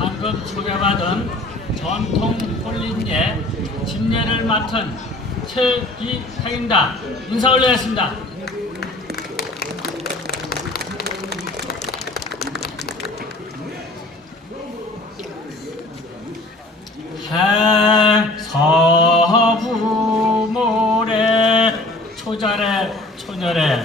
방금 소개받은 전통 홀린의 집례를 맡은 최기탁입니다. 인사 올리겠습니다. 해서부모래 초자래 초녀래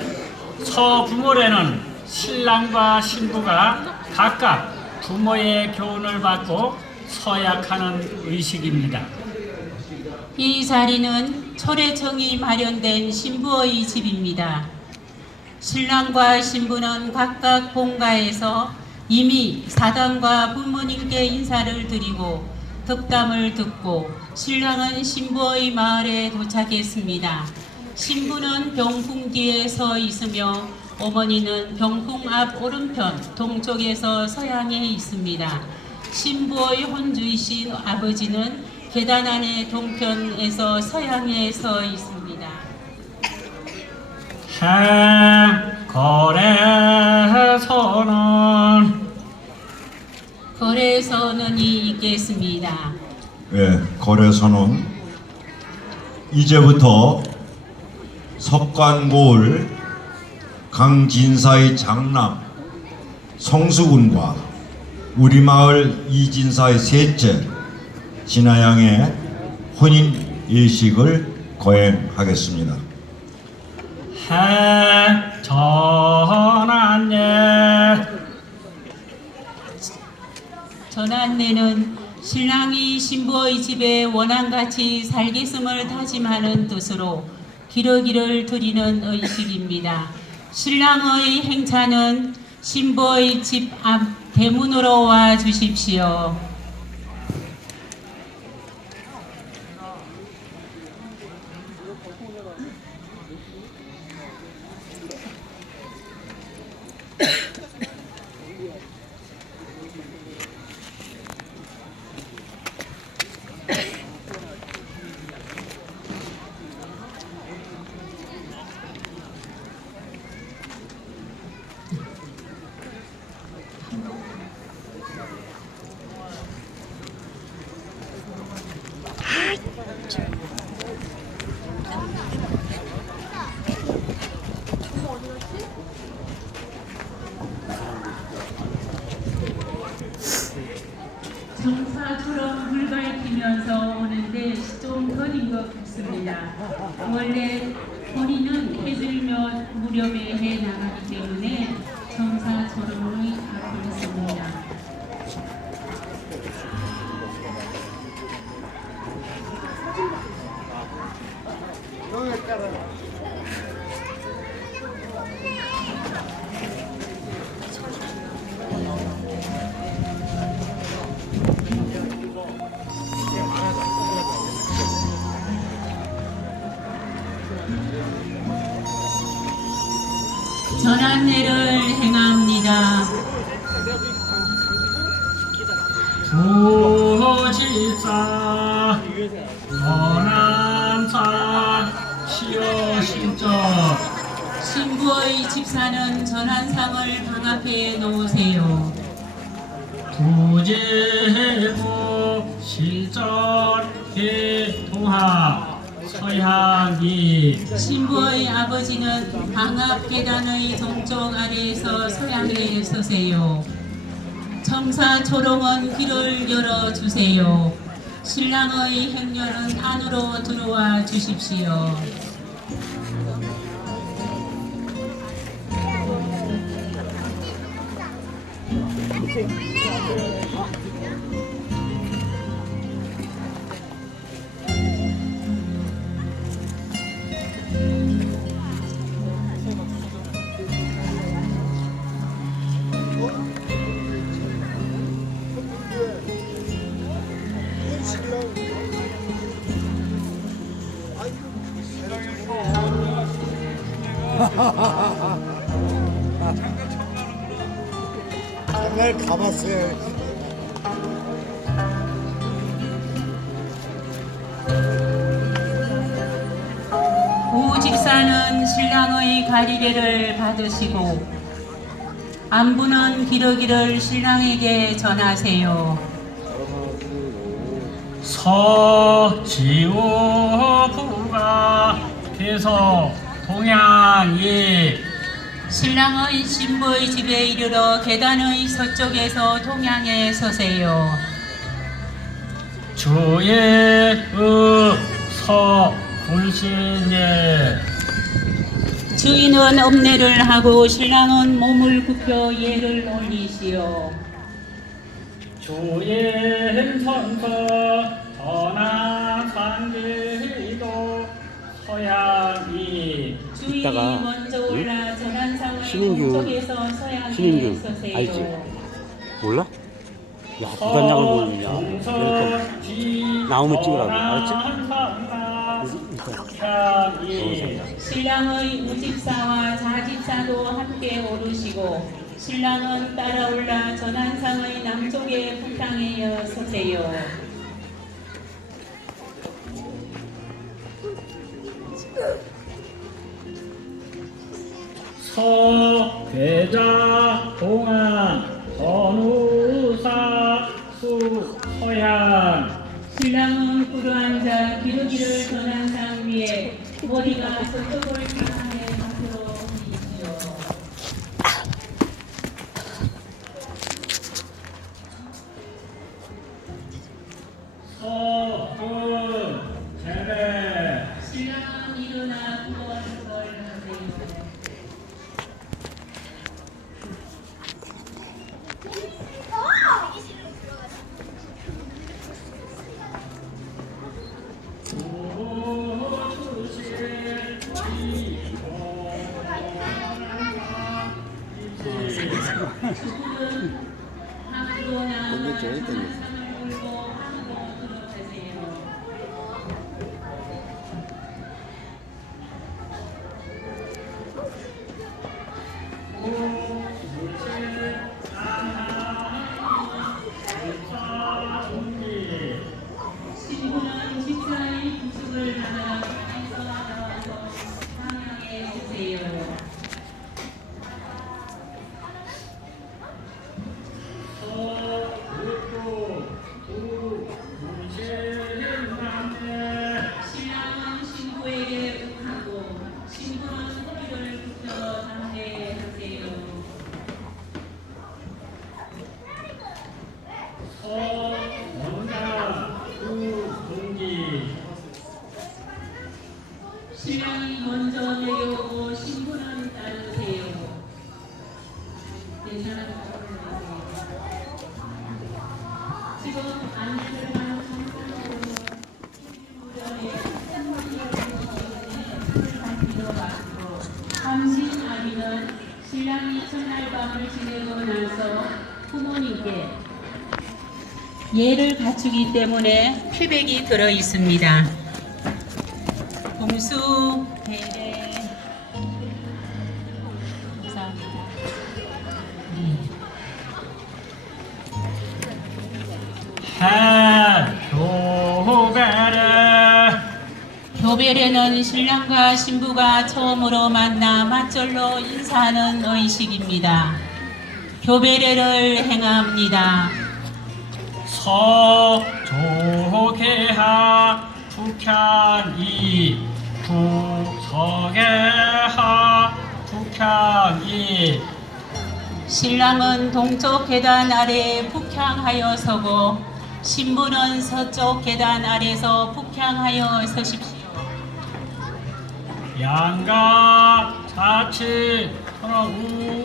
서부모래는 신랑과 신부가 각각 부모의 교훈을 받고 서약하는 의식입니다. 이 자리는 초래청이 마련된 신부의 집입니다. 신랑과 신부는 각각 본가에서 이미 사당과 부모님께 인사를 드리고 덕담을 듣고 신랑은 신부의 마을에 도착했습니다. 신부는 병풍 뒤에 서 있으며 어머니는 병풍 앞 오른편 동쪽에서 서양에 있습니다. 신부의 혼주이신 아버지는 계단 안의 동편에서 서양에 서 있습니다. 해거래서는 거래선언이 있겠습니다. 예, 거래선은 이제부터 석관고을 강진사의 장남 성수군과 우리 마을 이진사의 셋째 진아양의 혼인 예식을 거행하겠습니다. 해전한예 전안내는 신랑이 신부의 집에 원한같이 살겠음을 다짐하는 뜻으로 기러기를 드리는 의식입니다. 신랑의 행차는 신부의 집 앞 대문으로 와 주십시오. 정사처럼 불 밝히면서 오는데 좀 같습니다. 원래 본인은 해질녘 무렵에 해 나가 신부의 집사는 전한상을 방 앞에 놓으세요. 부제부 실전 개통하 서양이 신부의 아버지는 방앞 계단의 동쪽 아래에서 서양에 서세요. 청사 초롱은 길을 열어 주세요. 신랑의 행렬은 안으로 들어와 주십시오. 장 날 가봤어요. 오 집사는 신랑의 가리배를 받으시고 안부는 기러기를 신랑에게 전하세요. 서지오 부가 계속 동양이 신랑은 신부의 집에 이르러 계단의 서쪽에서 동양에 서세요. 주의 의서 군신예 주인은 읍내를 하고 신랑은 몸을 굽혀 예를 올리시오. 주의 선서 전하 상계도 서양이 주인이 먼저 올라 전한상을 신인규, 서세요. 알지? 몰라? 야, 부단장을 보느냐. 그러니까 나오면 찍으라고, 알았지? 신랑의 우집사와 자집사도 함께 오르시고 신랑은 따라 올라 전한상의 남쪽에 북향에 서세요. 서계자 동안 전우사 수 서양 신랑은 꿇어앉아 기러기를 전한 상 위에 머리가 향 신부 예를 갖추기 때문에 태백이 들어 있습니다. 공수 대례 교배례는 신랑과 신부가 처음으로 만나 맞절로 인사하는 의식입니다. 교배례를 행합니다. 서조계하 북향이 북서계하 북향이 신랑은 동쪽 계단 아래 북향하여 서고 신부는 서쪽 계단 아래서 북향하여 서십시오. 양가 자치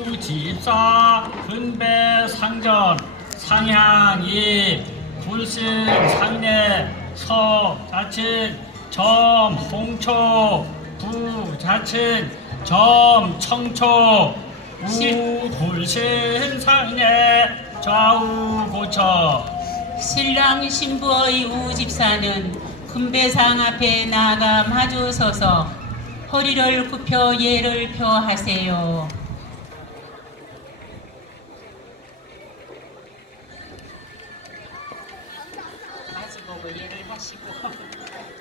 우집사 근배 상전 상향이 불신 상례 서자친 점 홍초 부자친 점 청초 우불신 상례 좌우 고처 신랑 신부의 우집사는 금배상 앞에 나가 마주 서서 허리를 굽혀 예를 표하세요. 마주 보고 예를 하시고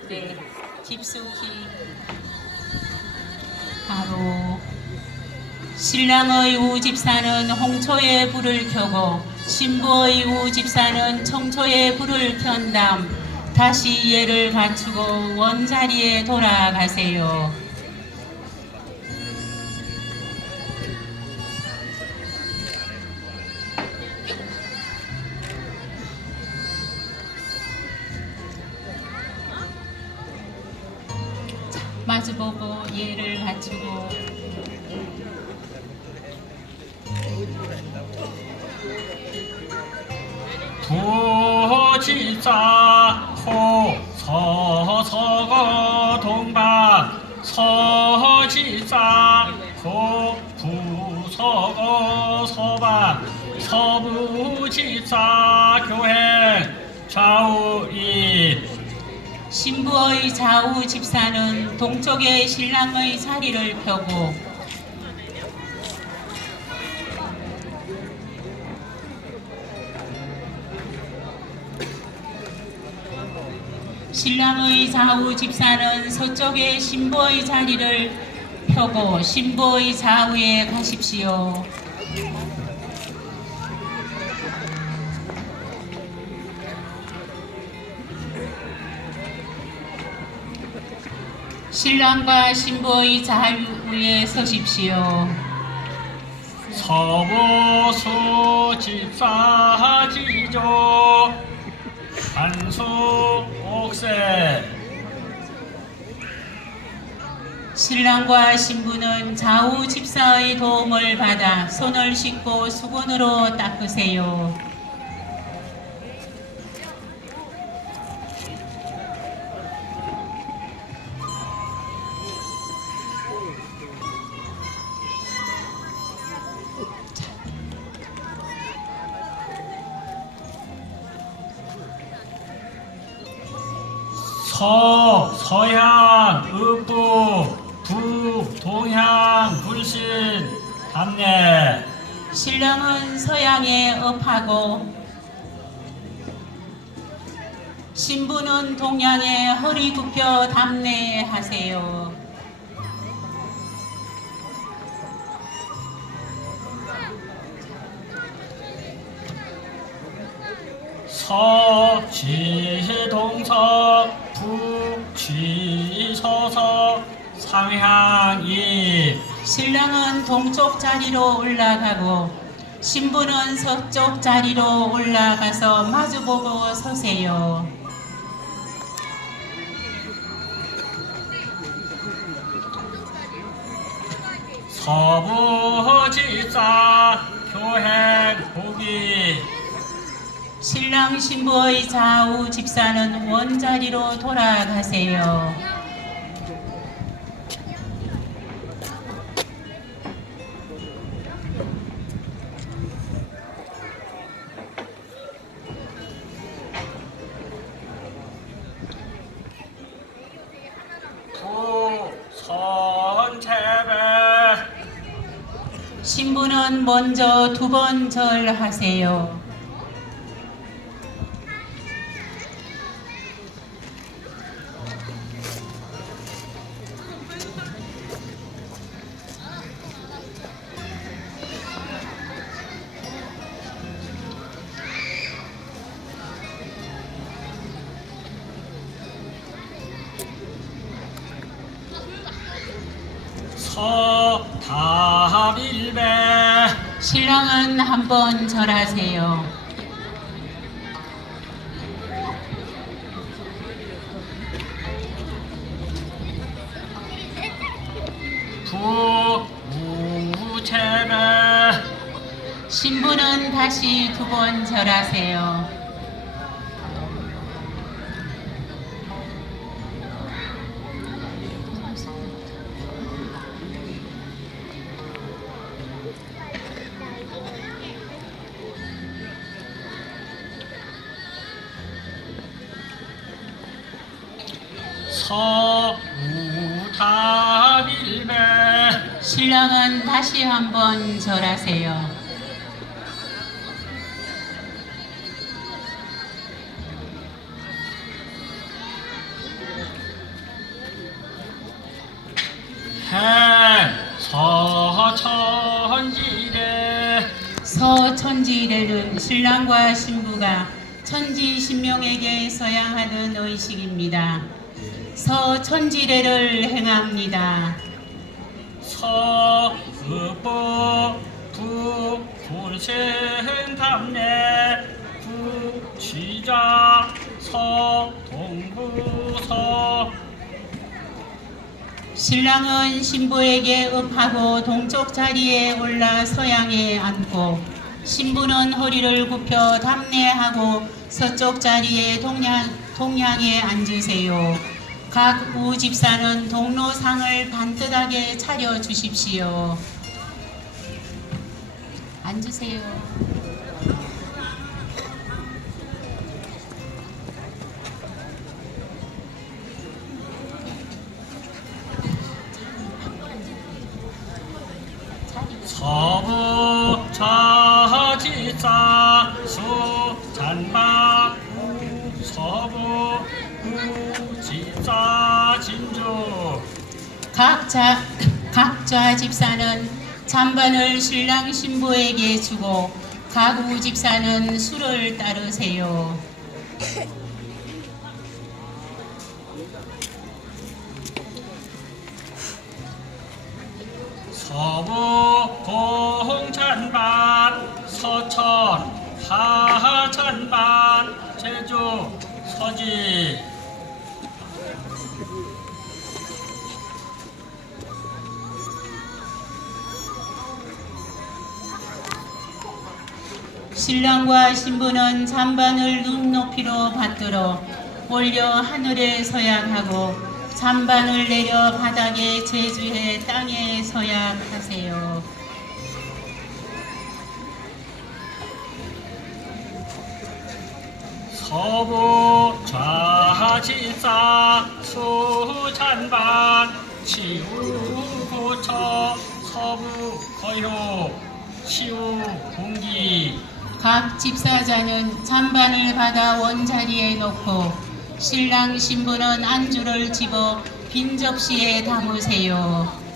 네 깊숙이 바로 신랑의 우집사는 홍초에 불을 켜고 신부의 우집사는 청초에 불을 켠 다음 다시 예를 갖추고 원자리에 돌아가세요. 서방 서부지사 교행 좌우이 신부의 좌우 집사는 동쪽에 신랑의 자리를 펴고 신랑의 좌우 집사는 서쪽에 신부의 자리를 펴고 신부의 좌우에 가십시오. 신랑과 신부의 자유에 서십시오. 서보수 집사지조 한수 옥세 신랑과 신부는 좌우 집사의 도움을 받아 손을 씻고 수건으로 닦으세요. 서, 지동서, 북, 지서서, 상향, 이 신랑은 동쪽 자리로 올라가고 신부는 서쪽 자리로 올라가서 마주보고 서세요. 서부지사, 교행, 보기 신랑 신부의 좌우 집사는 원자리로 돌아가세요. 신부는 먼저 두 번 절하세요. 신랑은 다시 한번 절하세요. 행 서천 천지일에는 신랑과 신부가 천지 신명에게 서양하는 의식입니다. 서 천지례를 행합니다. 부군생 담례 구취자 서동부서 신랑은 신부에게 읍하고 동쪽 자리에 올라 서양에 앉고 신부는 허리를 굽혀 담례하고 서쪽 자리에 동양, 동양에 앉으세요. 각 우집사는 동로상을 반듯하게 차려 주십시오. 앉으세요. 서부 자지사 수잔박 서부 우지사 진주 각자 각자 집사는 잔반을 신랑 신부에게 주고 각 우집사는 술을 따르세요. 서부 공찬반 서천 하천반 제주 서지 신랑과 신부는 잔반을 눈높이로 받들어 올려 하늘에 서약하고 잔반을 내려 바닥에 제주해 땅에 서약하세요. 서부 좌지사 수찬반 치우고처 서부 거효 시우 공기 각 집사자는 잔반을 받아 원자리에 놓고 신랑 신부는 안주를 집어 빈 접시에 담으세요.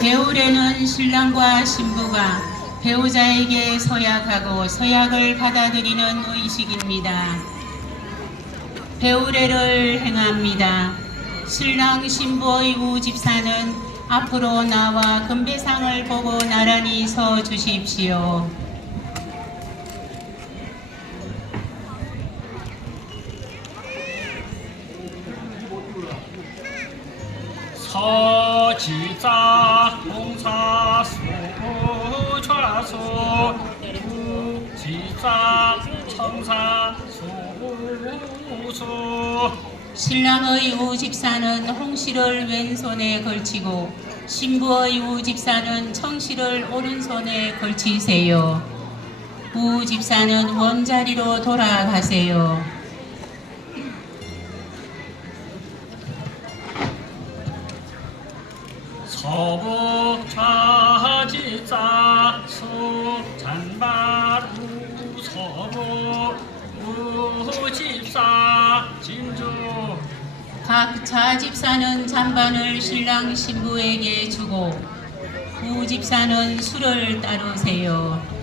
배울에는 신랑과 신부가 배우자에게 서약하고 서약을 받아들이는 의식입니다. 배우례를 행합니다. 신랑 신부의 우집사는 앞으로 나와 금배상을 보고 나란히 서 주십시오. 서지자 공사수 좌수 부지자 청사수 수 신랑의 우집사는 홍시를 왼손에 걸치고 신부의 우집사는 청시를 오른손에 걸치세요. 우집사는 원자리로 돌아가세요. 서부 좌지자 수잔발 우서부 우집사 진주 각 자집사는 잔반을 신랑 신부에게 주고 우집사는 술을 따르세요.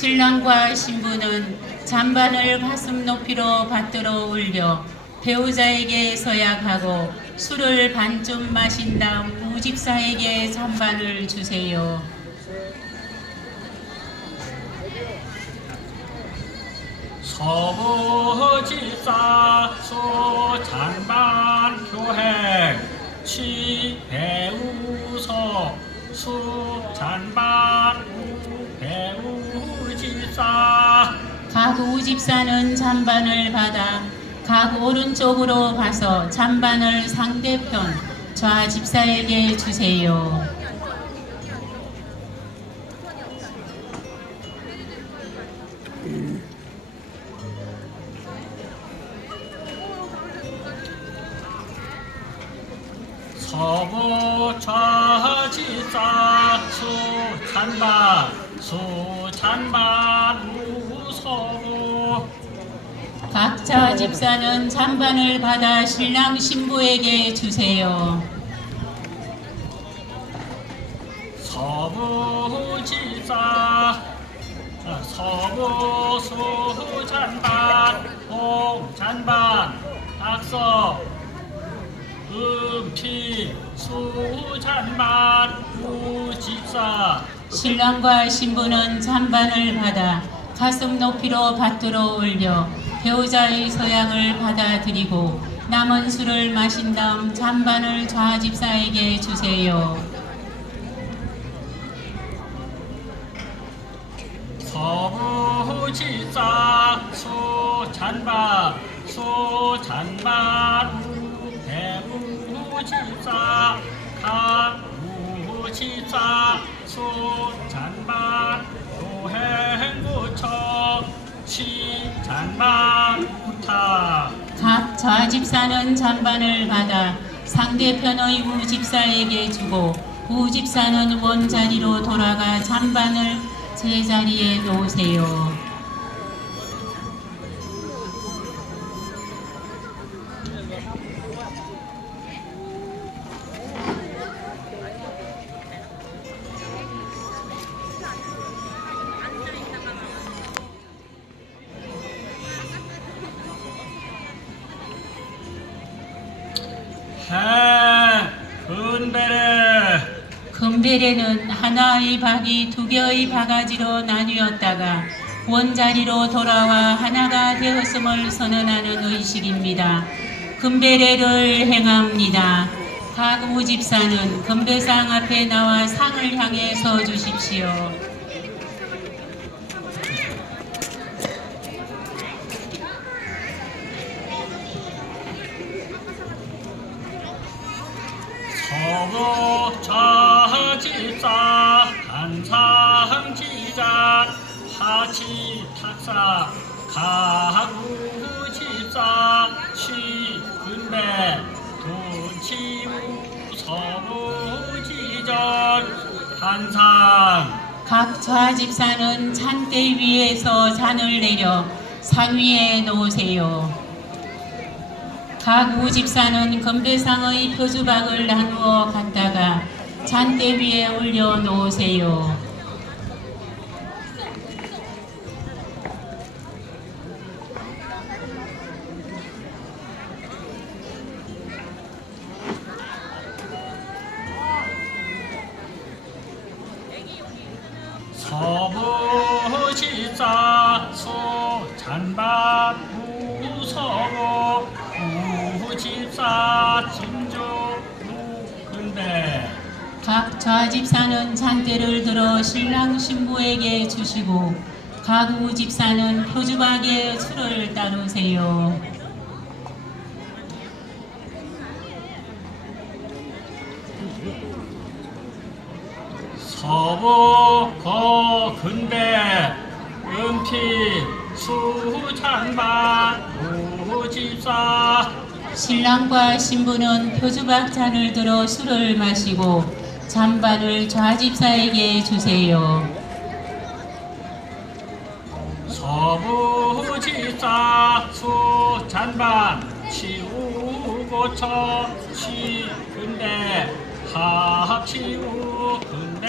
신랑과 신부는 잔반을 가슴 높이로 받들어 올려 배우자에게 서약하고 술을 반쯤 마신 다음 우집사에게 잔반을 주세요. 서부지사 수찬반 교행 치배우서 수찬반 집사 각 우집사는 잔반을 받아 각 오른쪽으로 가서 잔반을 상대편 좌 집사에게 주세요. 서부 좌지사 수찬바 수찬바 자 집사는 잔반을 받아 신랑 신부에게 주세요. 서부지사 서부 수잔반 홍잔반 악서 음피 수잔반 우집사 신랑과 신부는 잔반을 받아 가슴 높이로 밭으로 올려 배우자의 서양을 받아들이고 남은 술을 마신 다음 잔반을 좌집사에게 주세요. 서부지사 수잔반 수잔반 대무지사 강무지사 수잔반 도행구청 시잔반 부탁 각 좌집사는 잔반을 받아 상대편의 우집사에게 주고 우집사는 원자리로 돌아가 잔반을 제자리에 놓으세요. 하나의 박이 두 개의 바가지로 나뉘었다가 원자리로 돌아와 하나가 되었음을 선언하는 의식입니다. 금베레를 행합니다. 각 우집사는 금배상 앞에 나와 상을 향해 서 주십시오. 서부 좌지사 하치 탁사 가구지사 시근배 돈치우 서부지전 한상 각 좌집사는 잔대 위에서 잔을 내려 산 위에 놓으세요. 각 우집사는 건배상의 표주박을 나누어 갖다가 잔대 위에 올려 놓으세요. 각 좌집사는 잔대를 들어 신랑 신부에게 주시고 각 우집사는 표주박에 술을 따르세요. 서부 거근대 은피 수잔반 우지사 신랑과 신부는 표주박 잔을 들어 술을 마시고 잔반을 좌집사에게 주세요. 서부지사 수 잔반 치우고처 시근대 합치우 근대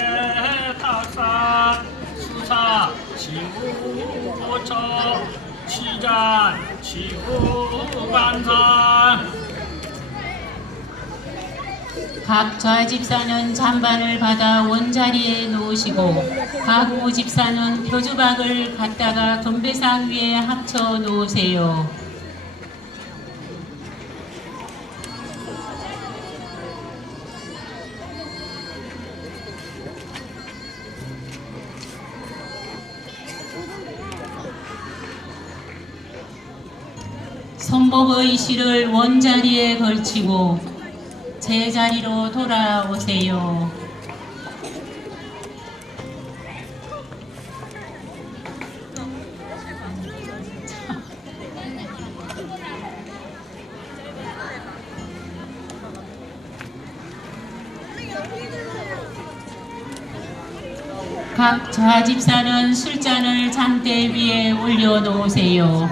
탁사 수사 치우고처 시잔 치우반산 각 좌집사는 잔반을 받아 원자리에 놓으시고 각 우집사는 표주박을 갖다가 건배상 위에 합쳐 놓으세요. 선복의 실을 원자리에 걸치고 제자리로 돌아오세요. 각 좌집사는 술잔을 잔대 위에 올려놓으세요.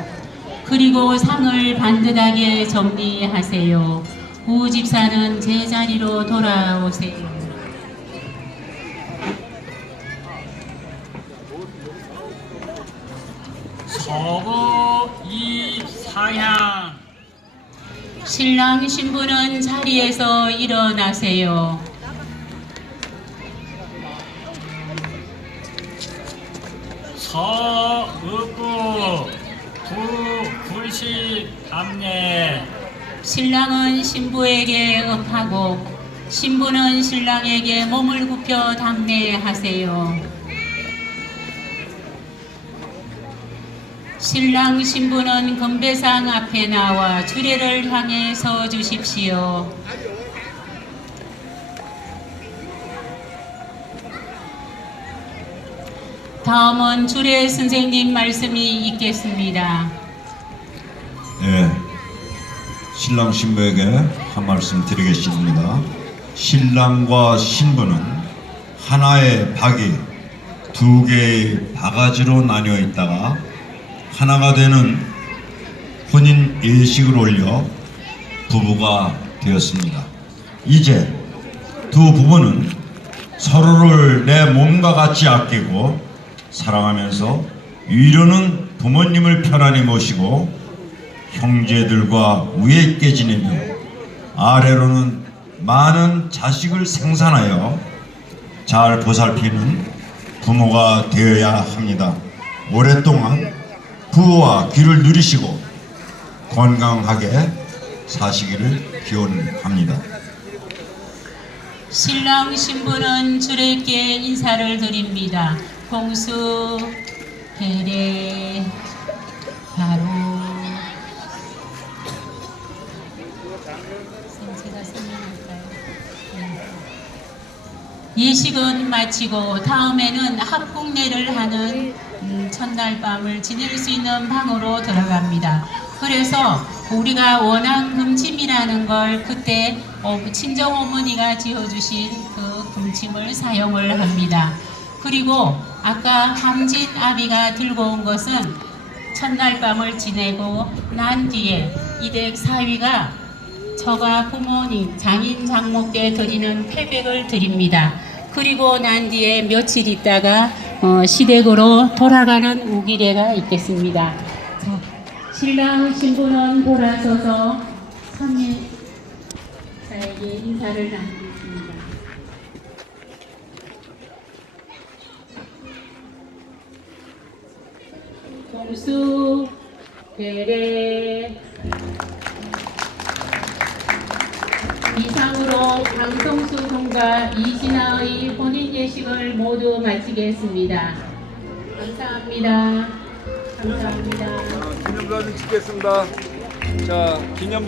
그리고 상을 반듯하게 정리하세요. 우집사는 제자리로 돌아오세요. 서부 이사향 신랑 신부는 자리에서 일어나세요. 신랑은 신부에게 업하고 신부는 신랑에게 몸을 굽혀 담례하세요. 신랑 신부는 건배상 앞에 나와 주례를 향해 서 주십시오. 다음은 주례 선생님 말씀이 있겠습니다. 예, 신랑 신부에게 한 말씀 드리겠습니다. 신랑과 신부는 하나의 박이 두 개의 바가지로 나뉘어 있다가 하나가 되는 혼인 예식을 올려 부부가 되었습니다. 이제 두 부부는 서로를 내 몸과 같이 아끼고 사랑하면서 위로는 부모님을 편안히 모시고 형제들과 우애 있게 지내며 아래로는 많은 자식을 생산하여 잘 보살피는 부모가 되어야 합니다. 오랫동안 부와 귀를 누리시고 건강하게 사시기를 기원합니다. 신랑 신부는 주례께 인사를 드립니다. 공수 대례 바로 예식은 마치고 다음에는 합국례를 하는 음, 첫날 밤을 지낼 수 있는 방으로 들어갑니다. 그래서 우리가 원한 금침이라는 걸 그때 어, 친정 어머니가 지어주신 그 금침을 사용을 합니다. 그리고 아까 함진 아비가 들고 온 것은 첫날 밤을 지내고 난 뒤에 이댁 사위가 저가 부모님 장인 장모께 드리는 패백을 드립니다. 그리고 난 뒤에 며칠 있다가 어, 시댁으로 돌아가는 우기례가 있겠습니다. 자, 신랑 신부는 돌아서서 삼일사에게 인사를 나누겠습니다. 공수 대례 이상으로 강성수 군과 이진아의 혼인 예식을 모두 마치겠습니다. 감사합니다. 감사합니다. 기념사진 찍겠습니다. 자, 기념